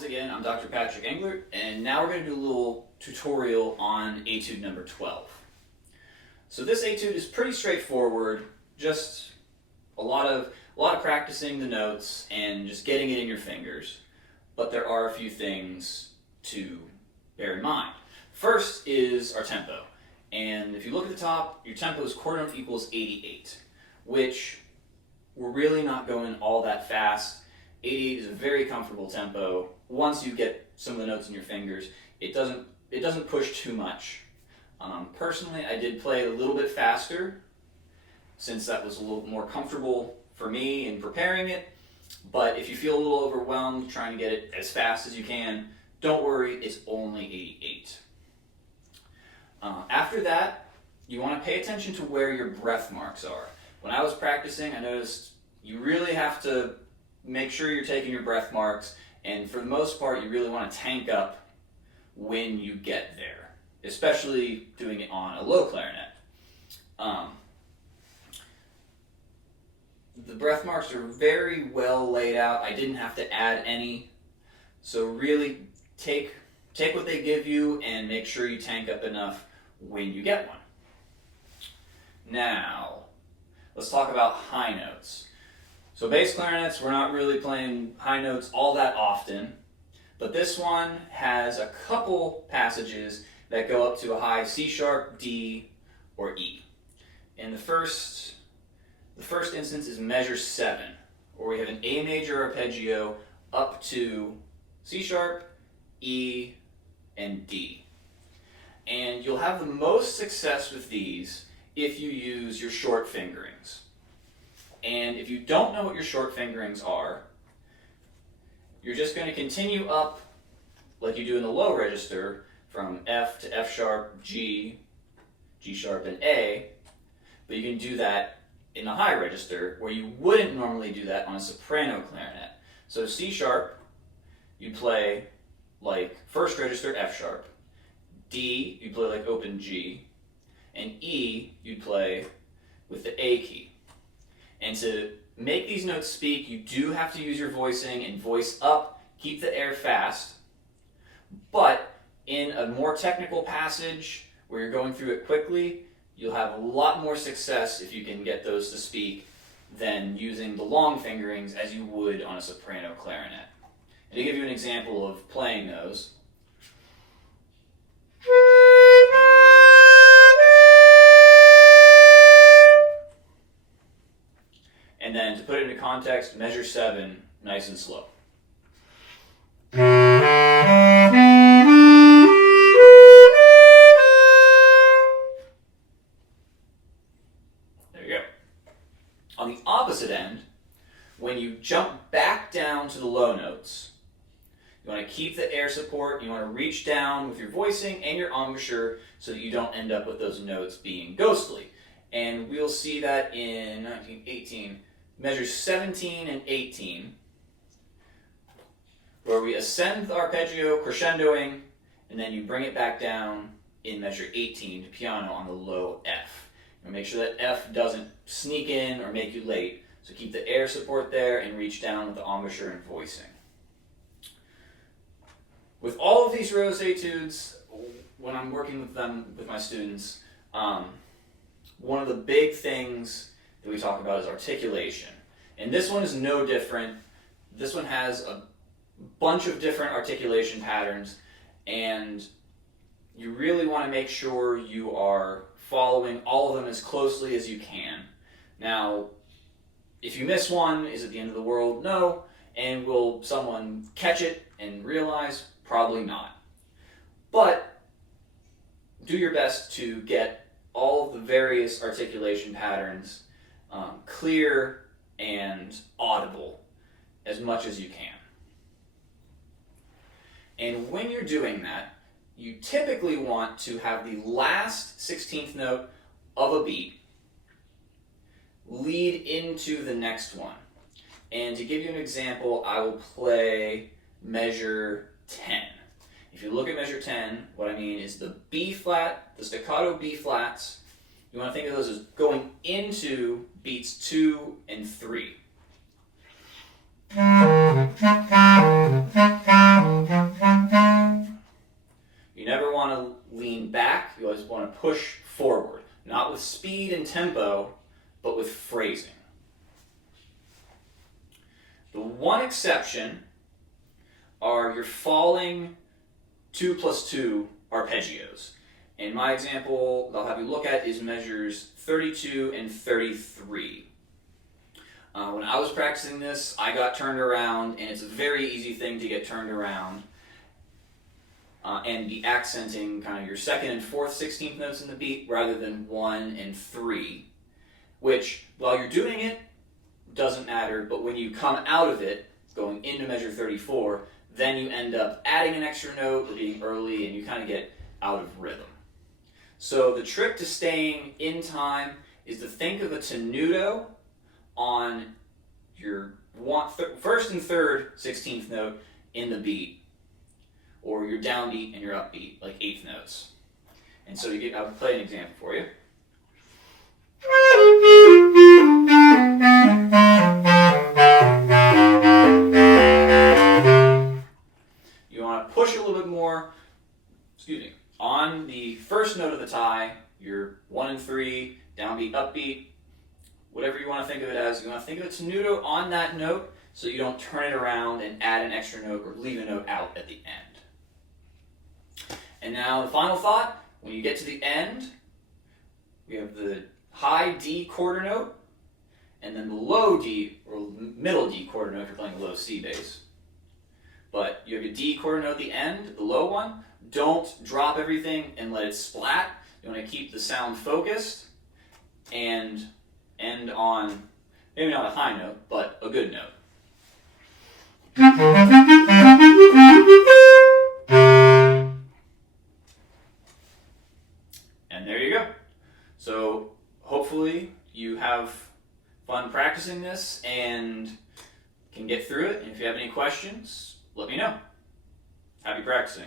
Once again, I'm Dr. Patrick Englert, and now we're going to do a little tutorial on Etude number 12. So this etude is pretty straightforward, just a lot of practicing the notes and just getting it in your fingers. But there are a few things to bear in mind. First is our tempo. And if you look at the top, your tempo is quarter note equals 88, which we're really not going all that fast. 88 is a very comfortable tempo. Once you get some of the notes in your fingers, it doesn't push too much. Personally, I did play a little bit faster since that was a little more comfortable for me in preparing it. But if you feel a little overwhelmed trying to get it as fast as you can, don't worry, it's only 88. After that, you want to pay attention to where your breath marks are. When I was practicing, I noticed you really have to make sure you're taking your breath marks, and for the most part, you really want to tank up when you get there, especially doing it on a low clarinet. The breath marks are very well laid out. I didn't have to add any, so really take what they give you and make sure you tank up enough when you get one. Now, let's talk about high notes. So bass clarinets, we're not really playing high notes all that often, but this one has a couple passages that go up to a high C sharp, D, or E. And the first instance is measure 7, where we have an A major arpeggio up to C sharp, E, and D. And you'll have the most success with these if you use your short fingerings. And if you don't know what your short fingerings are, you're just going to continue up like you do in the low register from F to F sharp, G, G sharp, and A, but you can do that in the high register where you wouldn't normally do that on a soprano clarinet. So C sharp, you play like first register F sharp, D, you play like open G, and E, you play with the A key. And to make these notes speak, you do have to use your voicing and voice up, keep the air fast. But in a more technical passage where you're going through it quickly, you'll have a lot more success if you can get those to speak than using the long fingerings as you would on a soprano clarinet. And to give you an example of playing those, and then to put it into context, measure 7, nice and slow. There you go. On the opposite end, when you jump back down to the low notes, you want to keep the air support, you want to reach down with your voicing and your embouchure so that you don't end up with those notes being ghostly. And we'll see that in 1918. Measures 17 and 18, where we ascend the arpeggio, crescendoing, and then you bring it back down in measure 18 to piano on the low F. And make sure that F doesn't sneak in or make you late, so keep the air support there and reach down with the embouchure and voicing. With all of these Rose etudes, when I'm working with them, with my students, one of the big things that we talk about is articulation. And this one is no different. This one has a bunch of different articulation patterns, and you really want to make sure you are following all of them as closely as you can. Now, if you miss one, is it the end of the world? No. And will someone catch it and realize? Probably not. But do your best to get all of the various articulation patterns clear and audible as much as you can. And when you're doing that, you typically want to have the last 16th note of a beat lead into the next one. And to give you an example, I will play measure 10. If you look at measure 10, what I mean is the B flat, the staccato B flats, you want to think of those as going into beats 2 and 3. push forward, not with speed and tempo, but with phrasing. The one exception are your falling 2+2 arpeggios. In my example, I'll have you look at is measures 32 and 33. When I was practicing this, I got turned around, and it's a very easy thing to get turned around and be accenting kind of your 2nd and 4th 16th notes in the beat rather than 1 and 3, which, while you're doing it, doesn't matter, but when you come out of it, going into measure 34, then you end up adding an extra note or being early, and you kind of get out of rhythm. So the trick to staying in time is to think of a tenuto on your 1st and 3rd 16th note in the beat, or your downbeat and your upbeat, like 8th notes. And so I'll play an example for you. You want to push a little bit more, on the first note of the tie, your 1 and 3, downbeat, upbeat, whatever you want to think of it as, you want to think of a tenuto on that note so you don't turn it around and add an extra note or leave a note out at the end. And now the final thought, when you get to the end, we have the high D quarter note, and then the low D, or middle D quarter note if you're playing a low C bass. But you have your D quarter note at the end, the low one. Don't drop everything and let it splat. You want to keep the sound focused and end on, maybe not a high note, but a good note. And there you go. So hopefully you have fun practicing this and can get through it. And if you have any questions, let me know. Happy practicing.